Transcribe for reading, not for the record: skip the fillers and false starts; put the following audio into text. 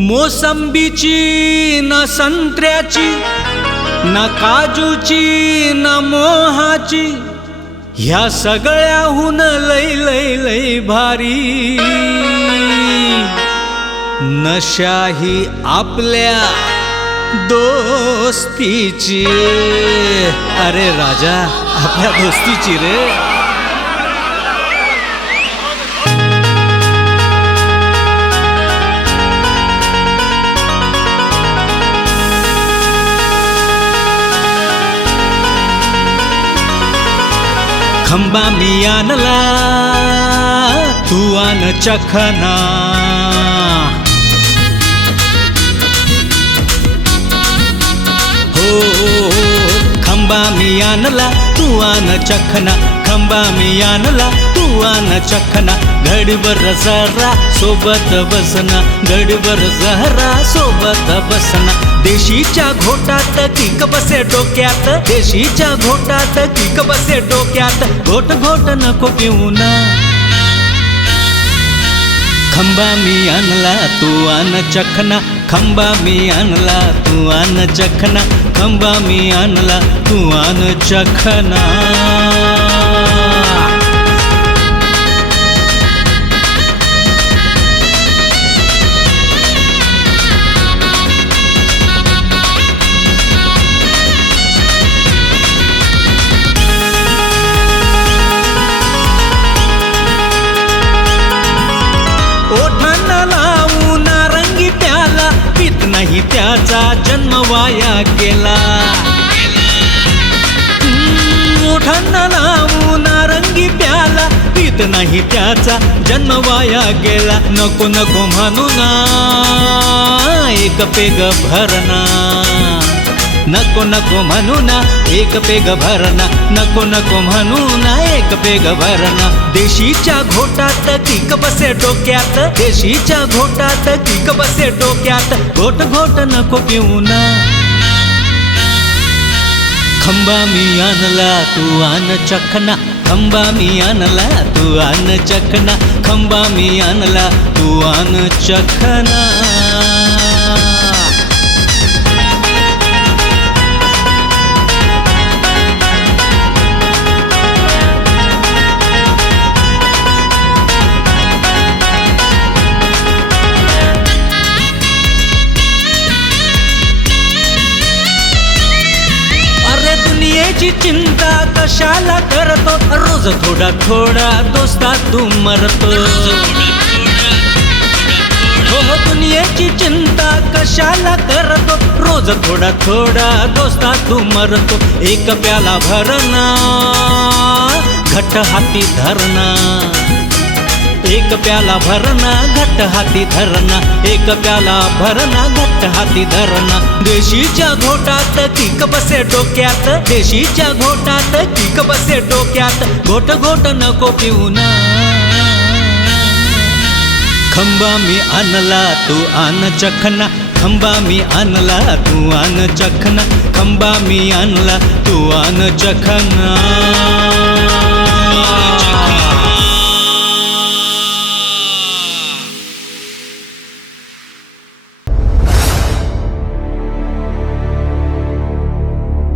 मोसंबीची न संत्र्याची न काजूची न मोहाची, ह्या सगळ्याहून लय लय लय भारी नशाही आपल्या दोस्तीची। अरे राजा, आपल्या दोस्तीची रे। खंबा मी आणला, तू आण चखना। हो खंबा मी आणला, तू आण चखना। खंबा मी आणला, तू आण चखना। घडीभर जरा सोबत बसना, घडीभर जरा सोबत बसना। देशीच्या घोटात किक बसे डोक्यात, देशीच्या घोटात किक बसे डोक्यात। घोट घोट नको पिऊ ना। खंबा मी आणला, तू आण चखना। खंबा मी आणला, तू आण चखना। खंबा मी आणला, तू आण चखना। ओठांना लावून नारंगी प्याला, पित नाही त्याचा जन्म वाया गेला। ओठांना लावून नारंगी प्याला, पित नाही त्याचा जन्म वाया गेला। नको नको म्हणू ना, एक पेग भरणा। नको नको म्हणू ना, एक पेग भरणा। नको नको म्हणू ना, एक पेग भरणा। देशीच्या घोटात किक बसे डोक्यात, देशीच्या घोटात किक बसे डोक्यात। घोट घोट नको पिऊ ना। खंबा मी आणला, तू आण चखना। खंबा मी आणला, तू आण चखना। खंबा मी आणला, तू आण चखना। दुनियेची चिंता कशाला करतो, रोज थोडा थोडा दोस्ता तू मरतो। हो दुनियेची चिंता कशाला करतो, रोज थोडा थोडा दोस्ता तू मरतो। एक प्याला भरणा, घट्ट हाती धरणा। एक प्याला भरणा, घट्ट हाती धरणा। एक प्याला भरणा, घट्ट हाती धरणा। देशीच्या घोटात किक बसे डोक्यात, देशीच्या घोटात किक बसे डोक्यात। घोट घोट नको पिऊ ना। खंबा मी आणला, तू आण चखना। खंबा मी आणला, तू आण चखना। खंबा मी आणला, तू आण चखना।